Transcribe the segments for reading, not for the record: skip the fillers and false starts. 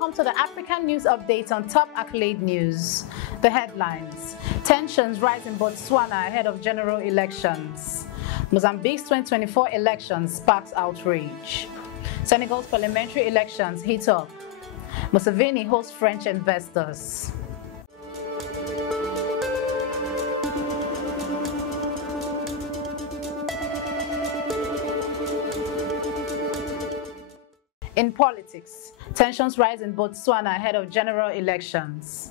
Welcome to the African News Update on Top Accolade News. The headlines: tensions rise in Botswana ahead of general elections. Mozambique's 2024 elections sparks outrage. Senegal's parliamentary elections heat up. Museveni hosts French investors. In politics, tensions rise in Botswana ahead of general elections.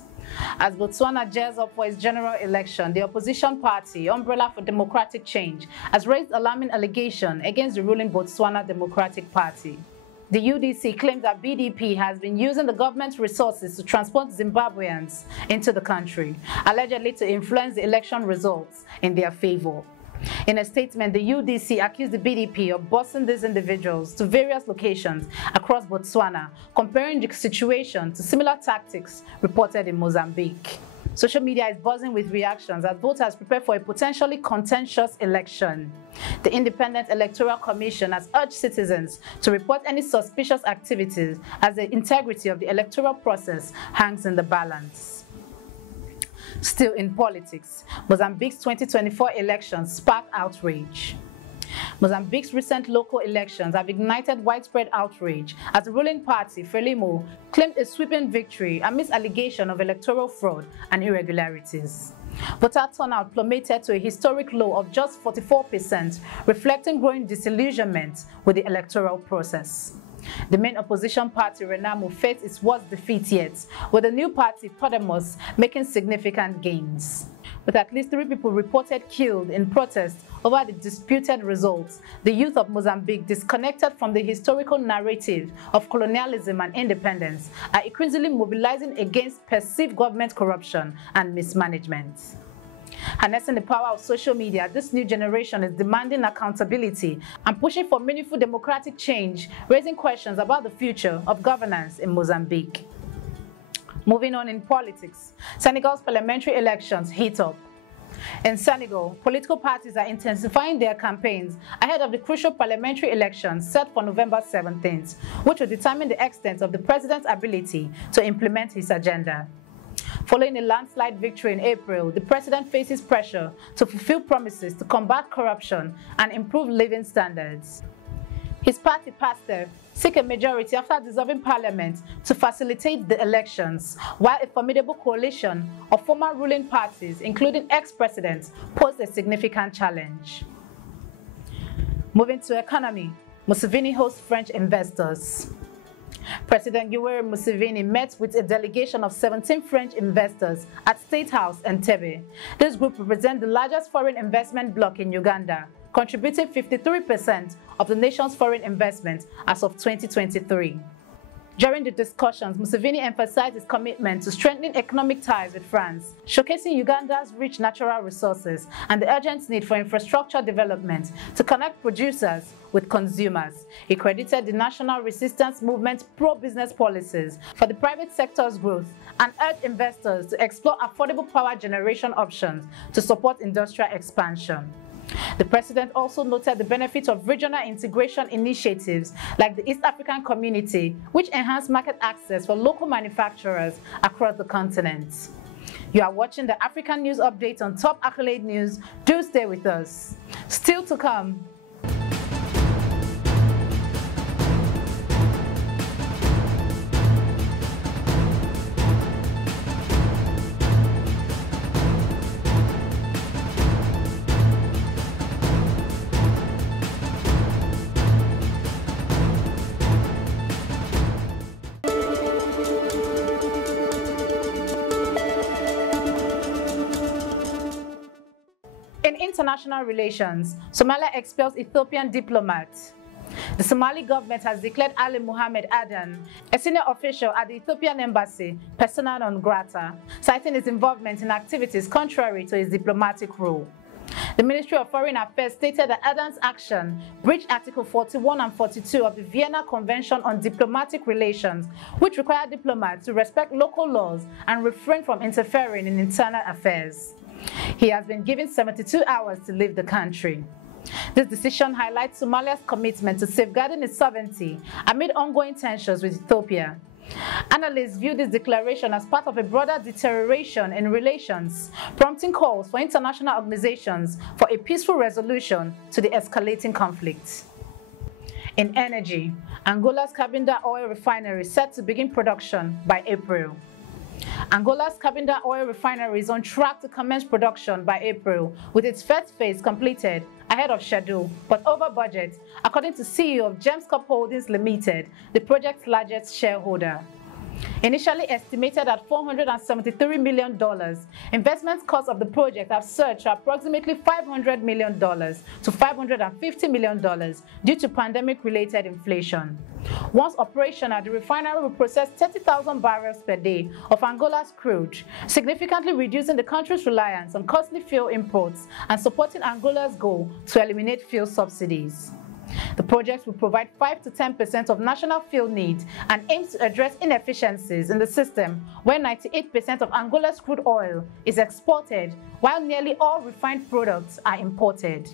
As Botswana gears up for its general election, the opposition party, Umbrella for Democratic Change, has raised alarming allegations against the ruling Botswana Democratic Party. The UDC claims that BDP has been using the government's resources to transport Zimbabweans into the country, allegedly to influence the election results in their favor. In a statement, the UDC accused the BDP of busing these individuals to various locations across Botswana, comparing the situation to similar tactics reported in Mozambique. Social media is buzzing with reactions as voters prepare for a potentially contentious election. The Independent Electoral Commission has urged citizens to report any suspicious activities as the integrity of the electoral process hangs in the balance. Still in politics, Mozambique's 2024 elections sparked outrage. Mozambique's recent local elections have ignited widespread outrage as the ruling party, FRELIMO, claimed a sweeping victory amidst allegations of electoral fraud and irregularities. Voter turnout plummeted to a historic low of just 44%, reflecting growing disillusionment with the electoral process. The main opposition party, RENAMO, faced its worst defeat yet, with the new party, Podemos, making significant gains. With at least 3 people reported killed in protest over the disputed results, the youth of Mozambique, disconnected from the historical narrative of colonialism and independence, are increasingly mobilizing against perceived government corruption and mismanagement. Harnessing the power of social media, this new generation is demanding accountability and pushing for meaningful democratic change, raising questions about the future of governance in Mozambique. Moving on in politics, Senegal's parliamentary elections heat up. In Senegal, political parties are intensifying their campaigns ahead of the crucial parliamentary elections set for November 17th, which will determine the extent of the president's ability to implement his agenda. Following a landslide victory in April, the president faces pressure to fulfill promises to combat corruption and improve living standards. His party, PASTEF, seek a majority after dissolving parliament to facilitate the elections, while a formidable coalition of former ruling parties, including ex-presidents, pose a significant challenge. Moving to economy, Museveni hosts French investors. President Yoweri Museveni met with a delegation of 17 French investors at State House Entebbe. This group represents the largest foreign investment bloc in Uganda, contributing 53% of the nation's foreign investment as of 2023. During the discussions, Museveni emphasized his commitment to strengthening economic ties with France, showcasing Uganda's rich natural resources and the urgent need for infrastructure development to connect producers with consumers. He credited the National Resistance Movement's pro-business policies for the private sector's growth and urged investors to explore affordable power generation options to support industrial expansion. The president also noted the benefits of regional integration initiatives like the East African Community, which enhance market access for local manufacturers across the continent. You are watching the African News Update on Top Accolade News. Do stay with us. Still to come. In international relations, Somalia expels Ethiopian diplomat. The Somali government has declared Ali Mohamed Adan, a senior official at the Ethiopian embassy, persona non grata, citing his involvement in activities contrary to his diplomatic role. The Ministry of Foreign Affairs stated that Adan's action breached Article 41 and 42 of the Vienna Convention on Diplomatic Relations, which require diplomats to respect local laws and refrain from interfering in internal affairs. He has been given 72 hours to leave the country. This decision highlights Somalia's commitment to safeguarding its sovereignty amid ongoing tensions with Ethiopia. Analysts view this declaration as part of a broader deterioration in relations, prompting calls for international organizations for a peaceful resolution to the escalating conflict. In energy, Angola's Cabinda oil refinery is set to begin production by April. Angola's Cabinda oil refinery is on track to commence production by April, with its first phase completed ahead of schedule, but over budget, according to CEO of Gemscorp Holdings Limited, the project's largest shareholder. Initially estimated at $473 million, investment costs of the project have surged to approximately $500 million to $550 million due to pandemic-related inflation. Once operational, the refinery will process 30,000 barrels per day of Angola's crude, significantly reducing the country's reliance on costly fuel imports and supporting Angola's goal to eliminate fuel subsidies. The project will provide 5 to 10% of national fuel needs and aims to address inefficiencies in the system where 98% of Angola's crude oil is exported while nearly all refined products are imported.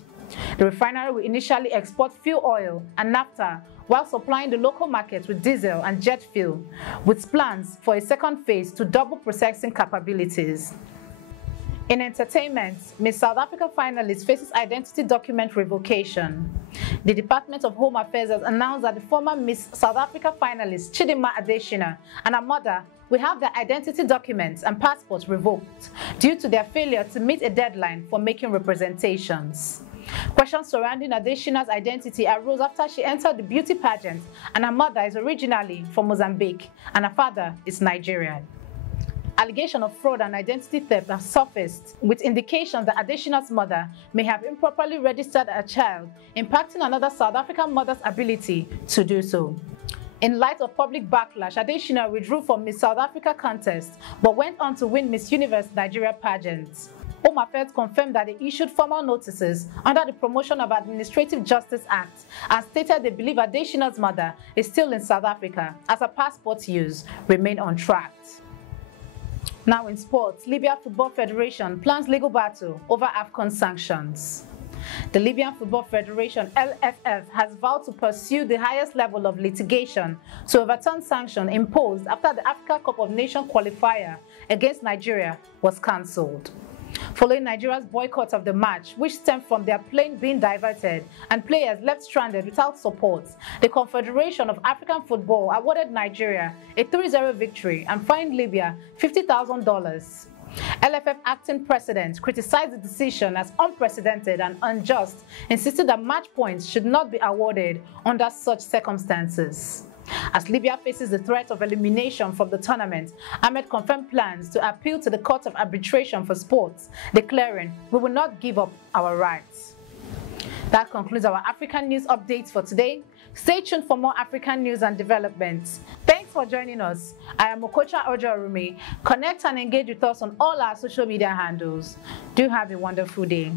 The refinery will initially export fuel oil and naphtha while supplying the local market with diesel and jet fuel, with plans for a second phase to double processing capabilities. In entertainment, Miss South Africa finalist faces identity document revocation. The Department of Home Affairs has announced that the former Miss South Africa finalist Chidimma Adetshina and her mother will have their identity documents and passports revoked due to their failure to meet a deadline for making representations. Questions surrounding Adetshina's identity arose after she entered the beauty pageant, and her mother is originally from Mozambique and her father is Nigerian. Allegations of fraud and identity theft have surfaced, with indications that Adetshina's mother may have improperly registered a child, impacting another South African mother's ability to do so. In light of public backlash, Adetshina withdrew from Miss South Africa contest, but went on to win Miss Universe Nigeria pageant. Home Affairs confirmed that they issued formal notices under the Promotion of Administrative Justice Act and stated they believe Adetshina's mother is still in South Africa as her passport use remained untracked. Now in sports, Libya Football Federation plans legal battle over AFCON sanctions. The Libyan Football Federation, LFF, has vowed to pursue the highest level of litigation to overturn sanctions imposed after the Africa Cup of Nations qualifier against Nigeria was cancelled. Following Nigeria's boycott of the match, which stemmed from their plane being diverted and players left stranded without support, the Confederation of African Football awarded Nigeria a 3-0 victory and fined Libya $50,000. LFF acting president criticized the decision as unprecedented and unjust, insisting that match points should not be awarded under such circumstances. As Libya faces the threat of elimination from the tournament, Ahmed confirmed plans to appeal to the Court of Arbitration for Sports, declaring, "We will not give up our rights." That concludes our African news updates for today. Stay tuned for more African news and developments. Thanks for joining us. I am Okocha Ojo-Rumi. Connect and engage with us on all our social media handles. Do have a wonderful day.